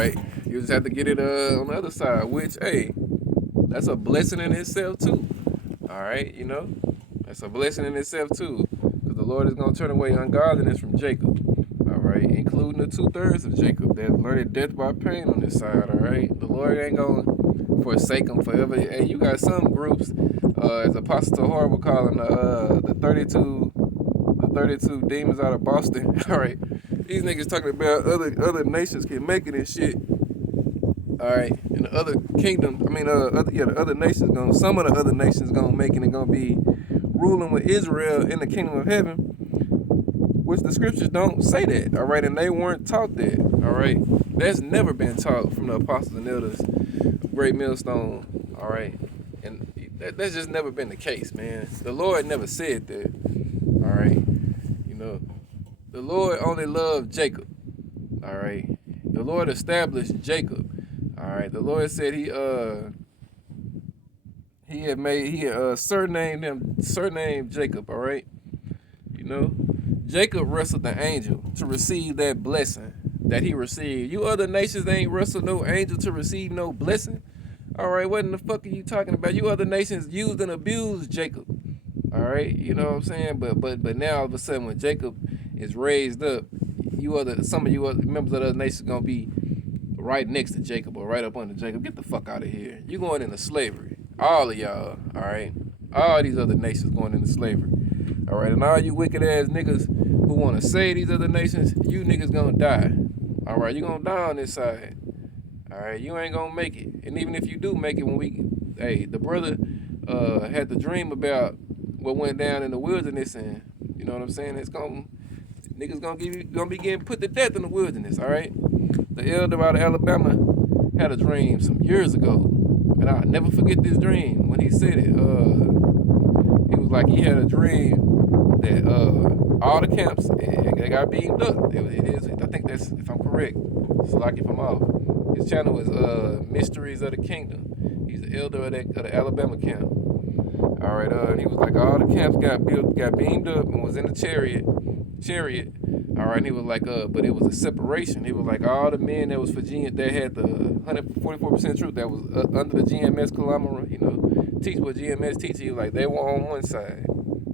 right? You just have to get it on the other side, which, hey, that's a blessing in itself too. All right, that's a blessing in itself too, because the Lord is gonna turn away ungodliness from Jacob. All right, including the 2/3 of Jacob that learned death by pain on this side. All right, the Lord ain't gonna forsake them forever. Hey, you got some groups, as Apostle Tahar would call them, the 32 demons out of Boston. All right, these niggas talking about other nations can make it and shit. All right, and the other kingdom, the other nations some of the other nations gonna make it and gonna be ruling with Israel in the kingdom of heaven, which the scriptures don't say that. All right, and they weren't taught that. All right, that's never been taught from the apostles and elders of Great Millstone. All right, and that's just never been the case, man. The Lord never said that. All right, the Lord only loved Jacob. All right, the Lord established Jacob. All right, the Lord said he had surnamed Jacob. All right, Jacob wrestled the angel to receive that blessing that he received. You other nations ain't wrestled no angel to receive no blessing. All right, what in the fuck are you talking about? You other nations used and abused Jacob. All right, you know what I'm saying? But now all of a sudden when Jacob is raised up, some of you other members of the other nations gonna be right next to Jacob or right up under Jacob. Get the fuck out of here. You going into slavery. All of y'all, all right? All these other nations going into slavery. All right, and all you wicked ass niggas who want to save these other nations, you niggas gonna die. All right, you gonna die on this side. All right, you ain't gonna make it. And even if you do make it, the brother had the dream about what went down in the wilderness, and you know what I'm saying? Niggas gonna be getting put to death in the wilderness. All right. The elder out of Alabama had a dream some years ago, and I'll never forget this dream when he said it. He was like he had a dream that all the camps they got beamed up. It is. I think that's, if I'm correct. So like if I'm off. His channel is Mysteries of the Kingdom. He's the elder of the Alabama camp. All right. And he was like all the camps got beamed up and was in the chariot. All right, and he was like, but it was a separation. He was like, all the men that was for that had the 144% truth that was under the GMS conglomerate, teach what GMS teach. He was like, they were on one side.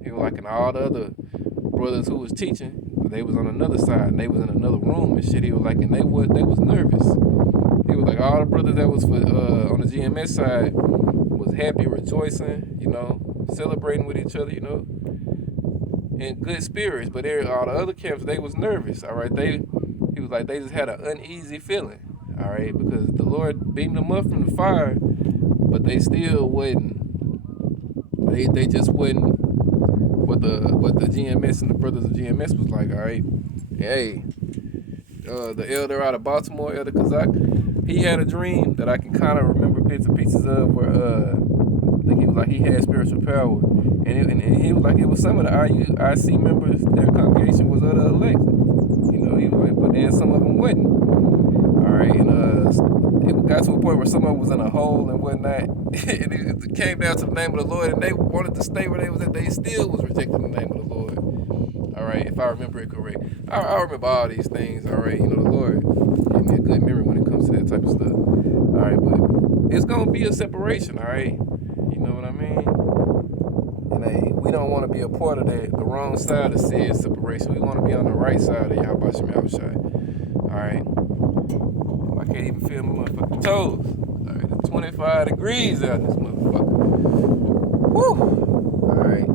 He was like, and all the other brothers who was teaching, they was on another side, and they was in another room and shit. He was like, and they was nervous. He was like, all the brothers that was for on the GMS side was happy, rejoicing, celebrating with each other, in good spirits, but all the other camps, they was nervous. All right, he was like, they just had an uneasy feeling. All right, because the Lord beamed them up from the fire, but they still wasn't. They just wasn't what the GMS and the brothers of GMS was like. All right, hey, the elder out of Baltimore, Elder Kazak, he had a dream that I can kind of remember bits and pieces of where I think he was like he had spiritual power. And he was like, it was some of the IC members, their congregation was of the elect. He was like, but then some of them wasn't. All right, and it got to a point where some of them was in a hole and whatnot. And it came down to the name of the Lord, and they wanted to stay where they was at. They still was rejecting the name of the Lord. All right, if I remember it correct. I remember all these things. All right, the Lord gave me a good memory when it comes to that type of stuff. All right, but it's gonna be a separation. All right, you know what I mean? And hey, we don't want to be a part of the wrong side of said separation. We want to be on the right side of Yahweh Shem Yahushai. All right. I can't even feel my motherfucking toes. All right, it's 25 degrees out in this motherfucker. Woo. All right.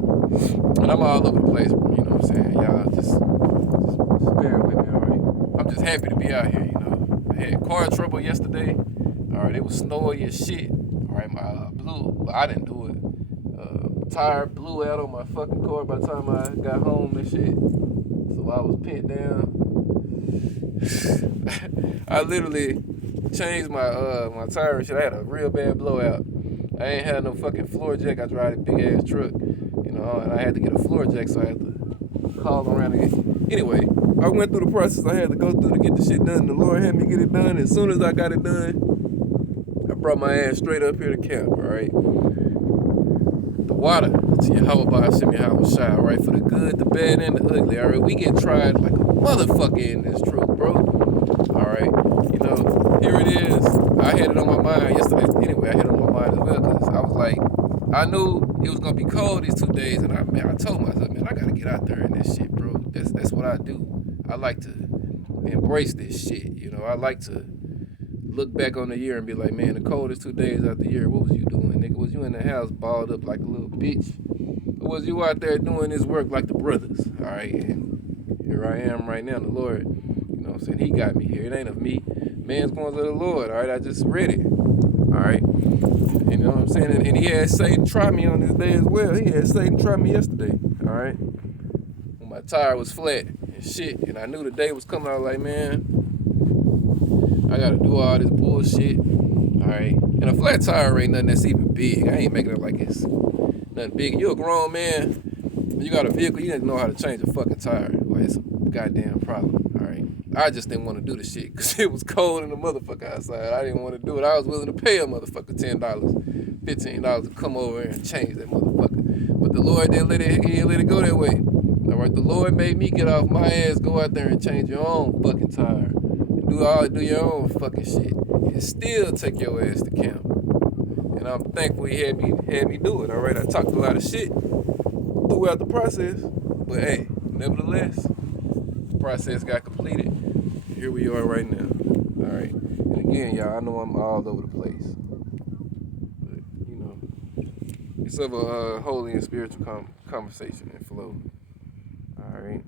And I'm all over the place. You know what I'm saying? Y'all just bear with me. All right. I'm just happy to be out here. I had car trouble yesterday. All right, it was snowy as shit. All right, my well, I didn't do it. Tire blew out on my fucking car by the time I got home and shit. So I was pinned down. I literally changed my tire and shit. I had a real bad blowout. I ain't had no fucking floor jack. I drive a big ass truck, and I had to get a floor jack, so I had to call around and get. Anyway, I went through the process I had to go through to get the shit done. The Lord had me get it done. As soon as I got it done, I brought my ass straight up here to camp. All right. Water to Yahweh Shem Yahushai, all right, for the good, the bad, and the ugly, all right. We get tried like a motherfucker in this truth, bro. All right, here I had it on my mind yesterday. Anyway, I had it on my mind as well because I was like, I knew it was gonna be cold these 2 days, and I told myself, man, I gotta get out there in this shit, bro. That's what I do. I like to embrace this shit. You know, I like to look back on the year and be like, man, the coldest 2 days out the year, what was you doing, nigga? Was you in the house balled up like a little bitch? Or was you out there doing this work like the brothers? All right, and here I am right now, the Lord, you know what I'm saying? He got me here. It ain't of me. Man's going to the Lord, all right? I just read it, all right? You know what I'm saying? And he had Satan try me on this day as well. He had Satan try me yesterday, all right? When my tire was flat and shit, and I knew the day was coming, I was like, man, I gotta do all this bullshit, all right? And a flat tire ain't nothing that's even big. I ain't making it like it's nothing big. You a grown man, when you got a vehicle, you didn't know how to change a fucking tire. Like, it's a goddamn problem, all right? I just didn't want to do the shit because it was cold in the motherfucker outside. I didn't want to do it. I was willing to pay a motherfucker $10, $15 to come over and change that motherfucker. But the Lord didn't let it go that way. All right, the Lord made me get off my ass, go out there and change your own fucking tire. Do your own fucking shit. And still take your ass to camp. And I'm thankful he had me do it. All right, I talked a lot of shit throughout the process. But hey, nevertheless, the process got completed. Here we are right now. All right. And again, y'all, I know I'm all over the place. But, you know, it's of a holy and spiritual conversation and flow. All right.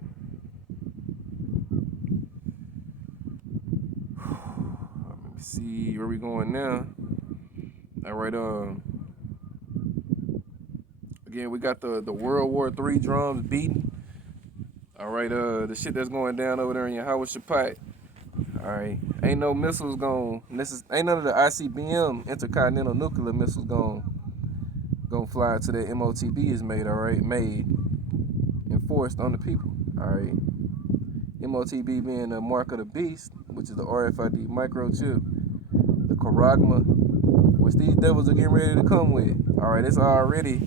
Let me see where we going now. All right. Again, we got the World War III drums beating. All right. The shit that's going down over there in Yahweh Shaphat. All right. Ain't no missiles ain't none of the ICBM intercontinental nuclear missiles gonna fly until that MOTB is made. All right, made enforced on the people. All right. MOTB being the mark of the beast, which is the RFID microchip, the Charagma, which these devils are getting ready to come with. All right, it's already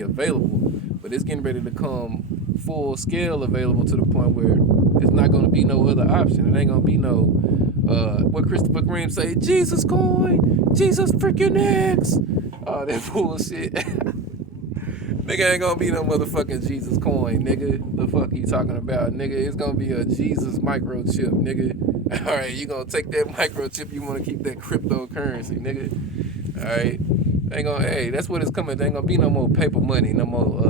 available, but it's getting ready to come full scale available to the point where it's not going to be no other option. It ain't going to be no what Christopher Green say, Jesus coin, Jesus freaking X, all that bullshit. Nigga ain't gonna be no motherfucking Jesus coin, nigga. The fuck you talking about, nigga? It's gonna be a Jesus microchip, nigga. All right, you gonna take that microchip, you wanna keep that cryptocurrency, nigga. All right, ain't gonna. Hey, that's what it's coming. There ain't gonna be no more paper money, no more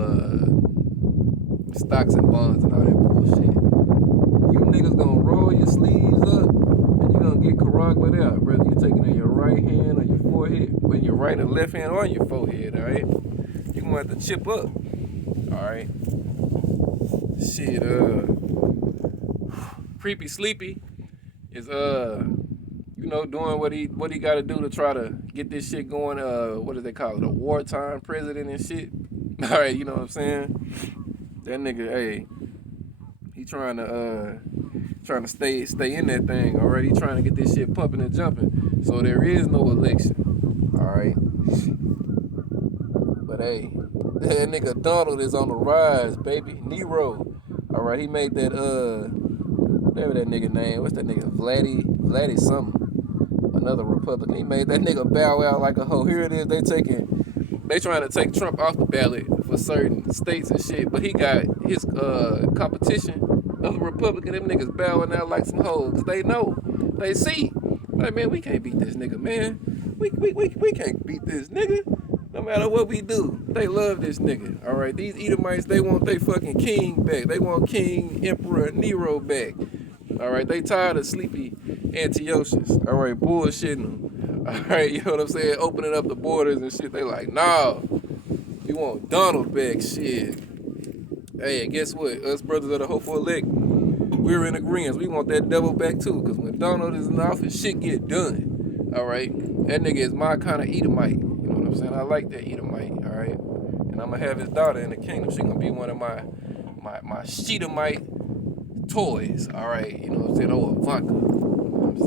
stocks and bonds and all that bullshit. You niggas gonna roll your sleeves up and you gonna get Charagma out, whether you taking it in your right hand or your forehead, with your right and left hand or your forehead. All right. You gonna have to chip up, all right? Shit, Creepy Sleepy is you know, doing what he got to do to try to get this shit going. What do they call it? A wartime president and shit. All right, you know what I'm saying? That nigga, hey, he trying to stay in that thing. All right, he trying to get this shit pumping and jumping. So there is no election. All right. But hey, that nigga Donald is on the rise, baby. Nero. All right, he made that whatever that nigga name. What's that nigga? Vladdy something. Another Republican. He made that nigga bow out like a hoe. Here it is. They trying to take Trump off the ballot for certain states and shit. But he got his competition of the Republican. Them niggas bowing out like some hoes. Cause they know, they see. Like, man, we can't beat this nigga, man. We can't beat this nigga. No matter what we do, they love this nigga. All right, these Edomites, they want their fucking king back. They want King Emperor Nero back. All right, they tired of sleepy Antiochus. All right, bullshitting them. All right, you know what I'm saying? Opening up the borders and shit. They like, nah, we want Donald back. Shit. Hey, and guess what? Us brothers of the hopeful elect, we're in agreement. We want that devil back too. Because when Donald is in office, shit get done. All right, that nigga is my kind of Edomite. You know what I'm saying? I like that Edomite, all right? And I'm gonna have his daughter in the kingdom. She gonna be one of my Sheedomite toys, all right? You know what I'm saying? Oh, Ivanka. You know what I'm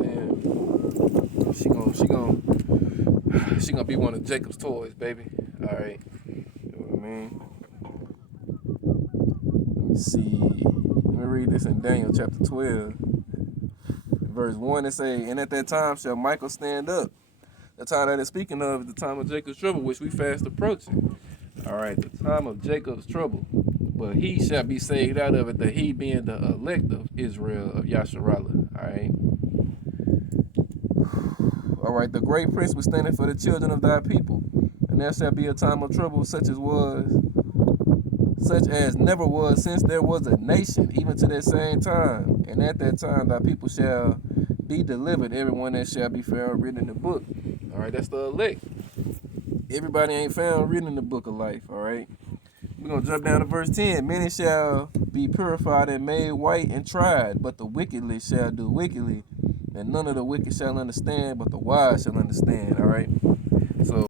saying? She gonna be one of Jacob's toys, baby. All right. You know what I mean? Let me see. Let me read this in Daniel chapter 12. Let Verse 1 it say, and at that time shall Michael stand up. The time that it's speaking of is the time of Jacob's trouble, which we fast approaching. All right, the time of Jacob's trouble. But he shall be saved out of it, that he being the elect of Israel, of Yasharallah. All right. All right, the great prince was standing for the children of thy people. And there shall be a time of trouble such as never was since there was a nation, even to that same time. And at that time thy people shall be delivered, everyone that shall be found written in the book. All right, that's the elect. Everybody ain't found written in the book of life, all right? We're going to jump down to verse 10. Many shall be purified and made white and tried, but the wickedly shall do wickedly, and none of the wicked shall understand, but the wise shall understand, all right? So